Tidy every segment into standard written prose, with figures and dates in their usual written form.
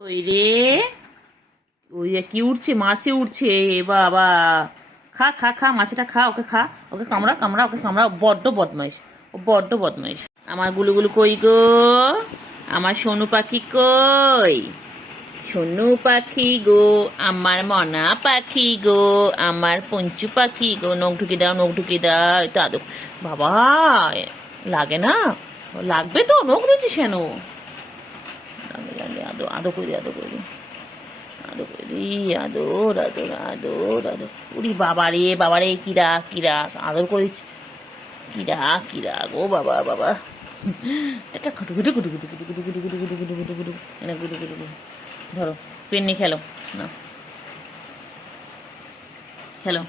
ওই রে, ওই কি উঠছে, মাছে উঠছে বাবা। খা খা খা, মাছেটা খা, ওকে খা, ওকে কামড়া কামড়া, ওকে কামড়া। বড্ড বদমাইশ, ও বড্ড বদমাইশ। আমার গুলুগুলু কই গো, আমার সোনু পাখি কই, সোনু পাখি গো, আমার মনা পাখি গো, আমার পঞ্চু পাখি গো। নখ ঢুকে দাও, নখ ঢুকে দাও। তো আদো বাবা, লাগে না? লাগবে তো, নখ দিচ্ছিস কেন? আদো আদো করে, আদো করে, আদো করে, আদর আদর আদর আদর। উরি বাবারে বাবারে, কিরা কিরা আদর করে দিচ্ছি। কিরা কিরা গো বাবা বাবা। একটা গুটু গুটু গুটু গুটু গুটু গুটু গুটু গুটু গুটু গুটু গুটু এনে গুটু গুটু গুটু। ধরো পেন নিয়ে খেলো না, খেলো।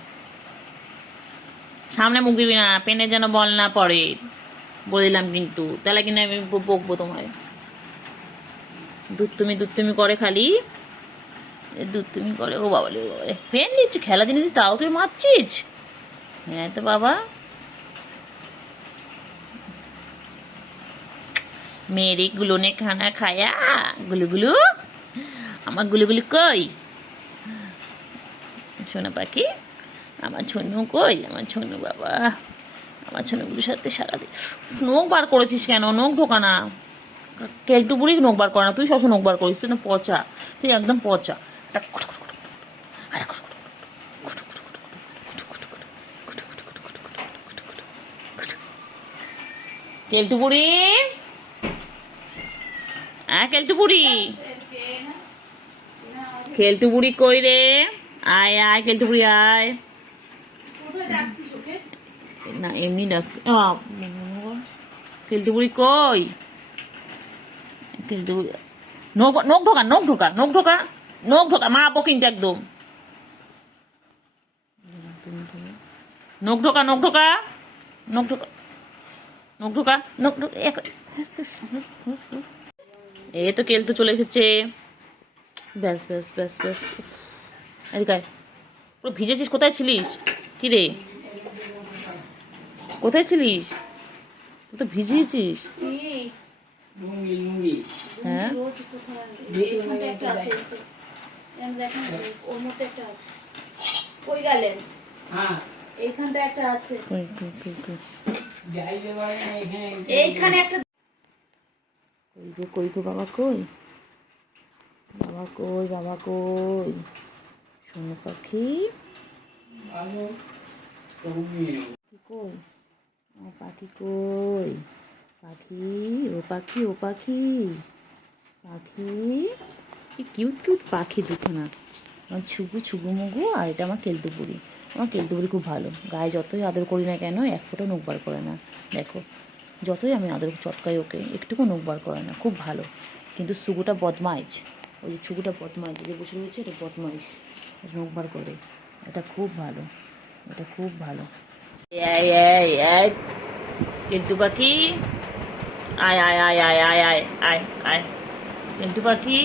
সামনে মুখ দিবি না, পেনে যেন বল না পড়ে, বলে দিলাম কিন্তু। তাহলে কিন্তু আমি বকবো তোমায়। দুধ তুমি করে খালি, দুধ তুমি করে। ও বাবা রে বাবা, পেন দিচ্ছি, খেলা জিনিস তাও তুই মারছিস। হ্যাঁ তো বাবা, मेरे गुलू ने खाना खाया। गुलू गुलू, আমার গুলুগুলু কই, সোনা পাখি, আমার ছনু কই, আমার ছনু বাবা, আমার ছনুগুলোর সাথে সারাদিন। নখ বার করেছিস কেন? নখ ঢোকা না, কেলটু বুড়ি নখ বার করে না, তুই সবসময় নখ বার করিস। তুই না পচা, তুই একদম পচা। কেলটু বুড়ি, কেলটু বুড়ি, কেলটু বুড়ি কই রে? আয় আয় কেলটু বুড়ি আয়। না এমনি ডাকছি। কেলটু বুড়ি কই? কেলটু বুড়ি, নখ নখ ঢোকা, নখ ঢোকা, নখ ঢোকা, নখ ঢোকা, মারবো কিন্তু একদম। নখ ঢোকা, নখ ঢোকা, নখ ঢোকা, নখ ঢোকা, নখ ঢোকা। এই তো কেলটু চলে এসেছে। ব্যাস ব্যাস ব্যাস ব্যাস। এদিকে আয়। পুরো ভিজেছিস, কোথায় ছিলিস? কি রে, কোথায় ছিলিস? তুই তো ভিজিয়েছিস। হ্যাঁ, এইখানটা একটা আছে, এইখানে একটা। কই গো, কই গো বাবা, কই বাবা, কই বাবা, কই সোনু পাখি, কই আমার পাখি, কই পাখি, ও পাখি, ও পাখি, পাখি, কি কিউট কিউট পাখি দুখানা। আমার ছুগু ছুগু মুগু, আর এটা আমার কেলটু বুড়ি। আমার কেলটু বুড়ি খুব ভালো, গায়ে যতই আদর করি না কেন এক ফোঁটা নখ বার করে না। দেখো, যতই আমি আদর চটকাই ওকে, একটুকু নখ বার করে না, খুব ভালো। কিন্তু সুগুটা বদমাইশ, ওই যে ছুগুটা বদমাইশ, যে বসে রয়েছে এটা বদমাইশ, নখ বার করে। এটা খুব ভালো, এটা খুব ভালো। এই এই এই কেলটু পাখি, আয় আয় আয় আয় আয় আয় আয় আয়। কেলটু পাখি,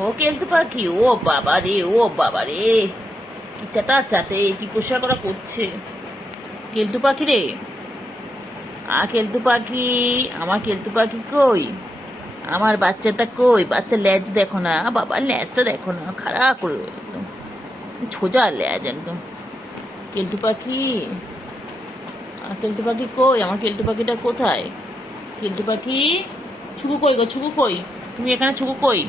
ও কেলটু পাখি, ও বাবা রে, ও বাবা রে, কি চাটা চাটে, কি পোষা করা করছে। কেলটু পাখি রে, কেলটু পাখি, আমার কেলটু পাখি কই, আমার বাচ্চাটা কই? বাচ্চা ল্যাজ দেখো না বাবা, ল্যাজটা দেখো না, খারাপ করে একদম সোজা ল্যাজ একদম। কেলটু পাখি, কেলটু পাখি কই, আমার কেলটু পাখিটা কোথায়? কেলটু পাখি, ছুকু কই গো, ছুকু কই? তুমি এখানে, ছুকু কই?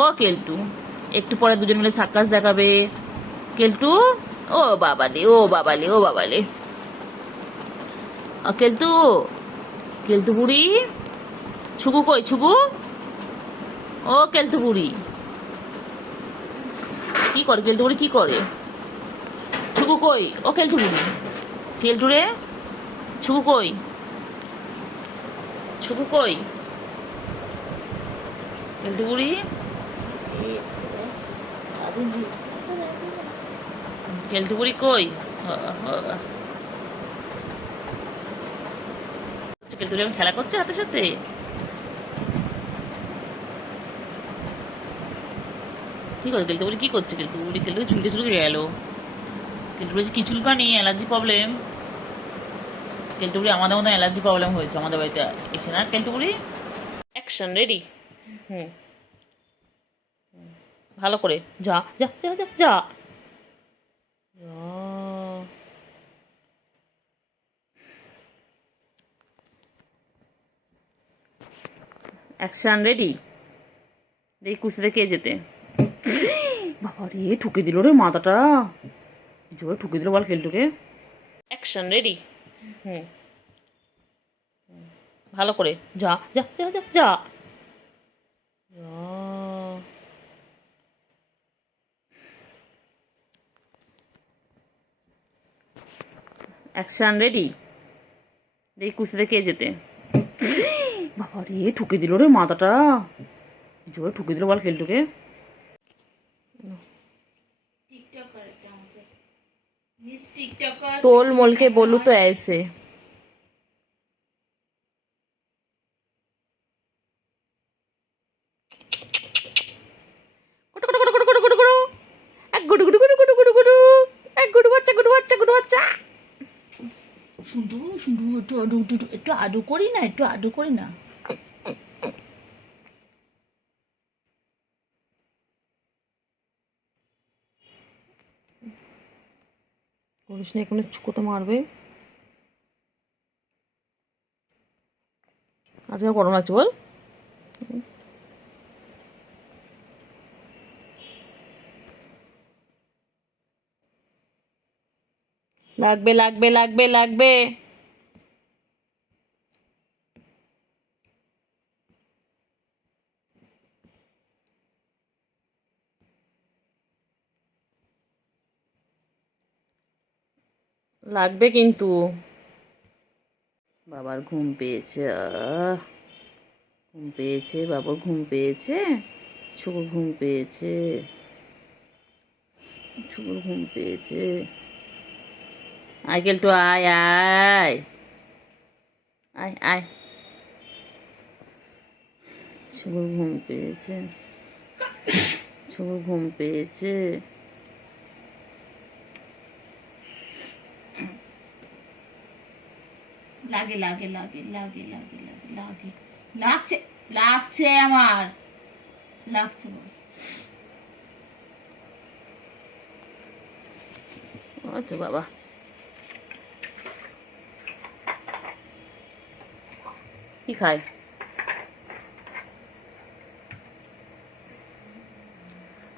ও কেলটু, একটু পরে দুজন মিলে সার্কাস দেখাবে। কেলটু, ও বাবালে, ও বাবালে, ও বাবালে। কেলটু, কেলটু বুড়ি, ছুকু কই, ছুকু, ও কেলটু বুড়ি কি করে? কেলটু বুড়ি কি করে? ছুকু কই, ও কেলটু বুড়ি, কেলটু রে, ছুকু কই, ছুকু কই, কেলটু বুড়ি, কেলটু বুড়ি কই? কেলটু বুড়ি খেলা করছে হাতের সাথে। কি করে কেলটু বুড়ি, কি করছে কেলটু বুড়ি? কেলটু চুলকে চুলকে গেল। কেলটু বুড়ি কি চুলকানি, অ্যালার্জি প্রবলেম? কেলটু বুড়ি আমাদের মতো অ্যালার্জি প্রবলেম হয়েছে আমাদের বাড়িতে এসে না। কেলটু বুড়ি, অ্যাকশন রেডি। হুম। ভালো করে যা যা যা যা যা। Action ready. দেখি কুচিতে কে যেতে। বাবা রে, ঠুকে দিল রে মাথাটা, জোরে ঠুকে দিল বল কেলটুকে। Action ready. হুম, ভালো করে যা যা যা যা যা। Action ready. দেখি কুচিতে কে যেতে। বাবা রে, ঠুকে দিল রে মাথাটা, জোরে ঠুকে দিল বল কেলটুকে। तोल मोल के बोलू तो ऐसे। একটু আদু করি না, একটু আদু করি না। করিস না, এখন চুকোতে মারবে। আজকে আর গরম লাগছে বল। লাগবে লাগবে লাগবে লাগবে। লাগবে কিন্তু। বাবার ঘুম পেয়েছে, ঘুম পেয়েছে, বাবার ঘুম পেয়েছে, ছুকুর ঘুম পেয়েছে, ছুকুর ঘুম পেয়েছে। আয় কেলটু আয় আয় আয় আয়। ছুকুর ঘুম পেয়েছে, ছুকুর ঘুম পেয়েছে। লাগে লাগে লাগে লাগে লাগে লাগে লাগে লাগছে, লাগছে আমার, লাগছে। আচ্ছা বাবা, কি খায়?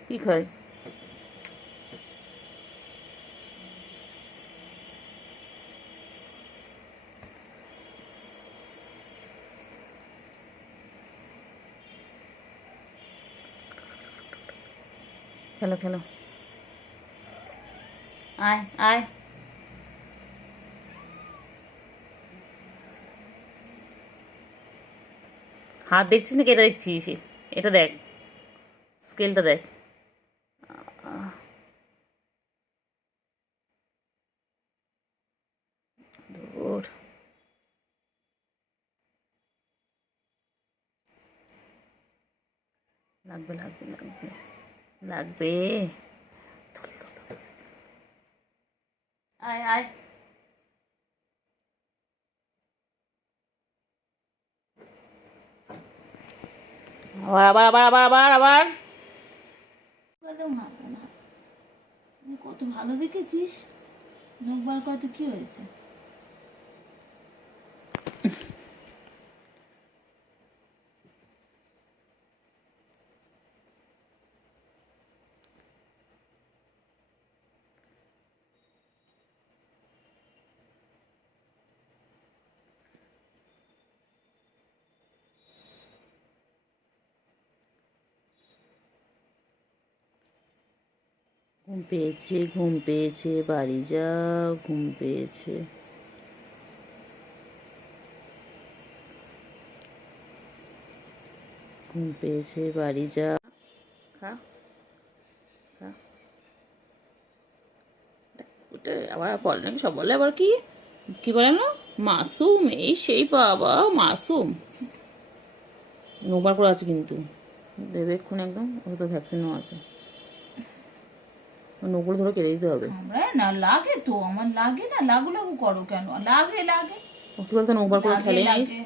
কি খায়? খেলো খেলো, আয় আয়। হাত দেখছিস নাকি এটা দেখছিস? এটা দেখ, স্কেলটা দেখ। ওর লাগবে লাগবে লাগবে লাগবে। আয় আয়। আবার আবার আবার আবার আবার আবার। কত ভালো দেখেছিস, নখ বার করতে কি হয়েছে? ঘুম পেয়েছে, ঘুম পেয়েছে, বাড়ি যা, ঘুম পেয়েছে। ঘুম পেয়েছে, বাড়ি যা। খা খা। ওটা আবার বলে, সব বলে আবার কি কি বলে না, মাসুম এই সেই, বাবা মাসুম। নোবার করে আছে কিন্তু, দেবে এক্ষুনি একদম। ওটা তো ভ্যাকসিনও আছে, নৌকো ধরে কেটে দিতে হবে। না লাগে তো, আমার লাগে না, লাগু লাগু করো কেন? লাগে লাগে, কি বলতো, নৌবার করে খেলে লাগে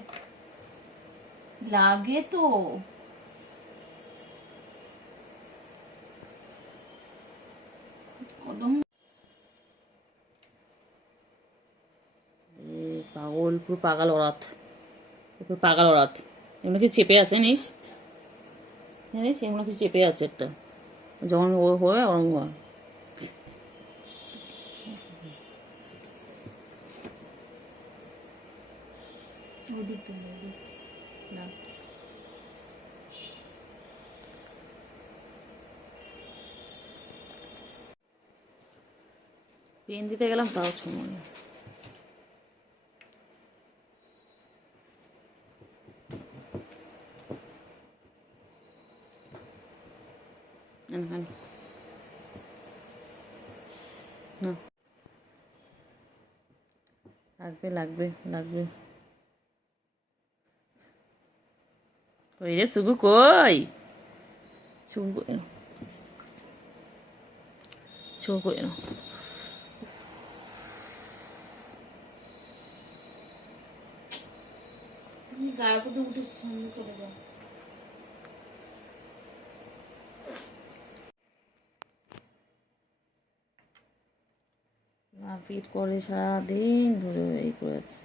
লাগে তো। একদম পাগল, পুরো পাগল ওরাত, পুরো পাগল ওরাত। এগুলো কি চেপে আছে নিস, জানিস এগুলো কি চেপে আছে একটা, যখন ও হয় ওরম হয়। ওদিক না পেন দিতে গেলাম তাও সময়। না লাগবে লাগবে লাগবে। কই রে সুগু, কই সুগু, কই না সুগু, কই না। তুমি গায়ের মধ্যে উঠে সামনে চলে যাও। মারপিট করে সারাদিন ধরে এই করে যাচ্ছে।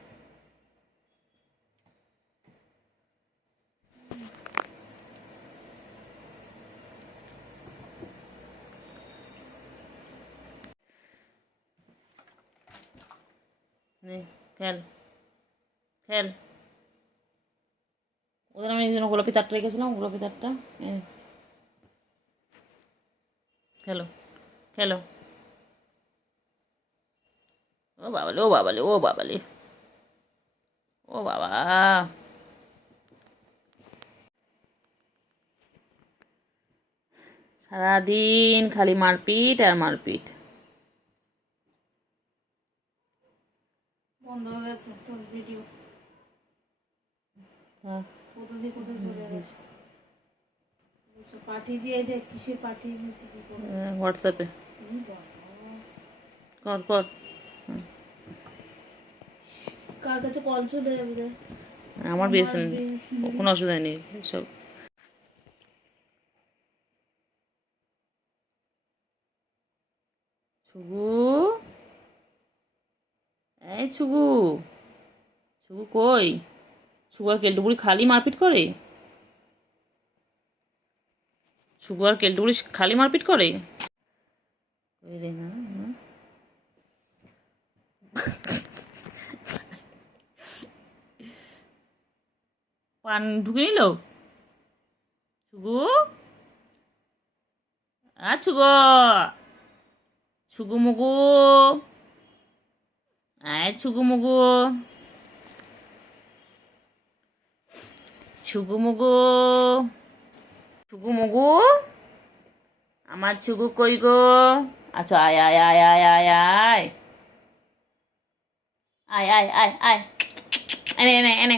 খেল খেল, ওদের আমি এই জন্য গোলাপি তারটা রেখেছিলাম, গোলাপি তারটা খেলো খেলো। ও বাবালে, ও বাবালে, ও বাবালে, ও বাবা। সারাদিন খালি মারপিট আর মারপিট। বন্ধ হয়ে গেছে তোর ভিডিও, হ্যাঁ কোথা দিয়ে কোথায় চলে গেছে। পাঠিয়ে দিয়ে দেখ কিসে পাঠিয়ে দিয়েছে কি করে। হোয়াটসঅ্যাপে কর কর। কার কাছে কল চলে যাবে রে? আমার বিএসএন, কোনো অসুবিধা নেই সব। ছুগু, এই ছুগু, ছুগু কই? ছুগু আর কেলটুকুড়ি খালি মারপিট করে, ছুগু আর কেলটুকুড়ি খালি মারপিট করে। ওই রে না, পান ঢুকে নিল ছুগু। ছুগু, ছুগু মুগু, আয় ছুগু মুগু, ছুগু মুগু, ছুগু মুগু, আমার ছুগু কই গো? আচ্ছা আয় আয় আয় আয় আয় আয় আয় আয় আয় আয়, এনে এনে এনে।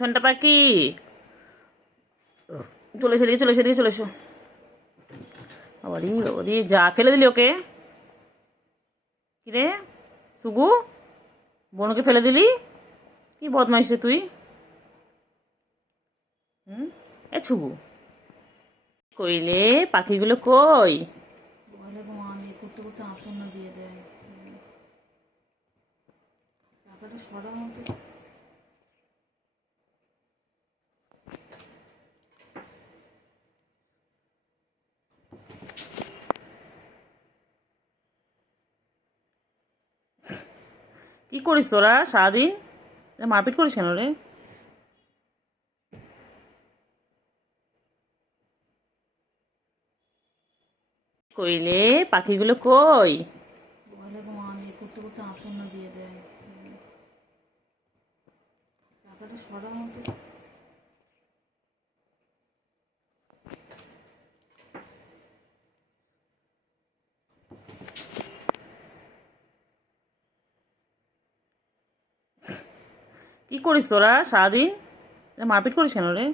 ছন্টা পাখি চলে এসো, চলে এসো, চলে এসো। বাবারি বাবারি, যা ফেলে দিলি ওকে, কিরে সুগু, বোনকে ফেলে দিলি, কি বদমাইশ রে তুই। এ ছুগু, কইলে পাখিগুলো কই? বলে ঘুমান ইয়ে করতে করতে আসন না দিয়ে দেয়, টাকাটা সরার মতো। কি করিস তোরা সারাদিন? মারপিট করিস কেন রে? কইলে পাখিগুলো কই? বলে ঘুমান ইয়ে করতে করতে আসন না দিয়ে দেয়, টাকাটা সরার মতো। টাকাটা সরার মতো। কি করিস তোরা সারাদিন? মারপিট করিস কেন রে? কইলে পাখিগুলো কই? বলে ঘুমান ইয়ে করতে করতে আসন না দিয়ে দেয়, টাকাটা সরার মতো। কি করিস তোরা সারাদিন? মারপিট করিস কেন রে?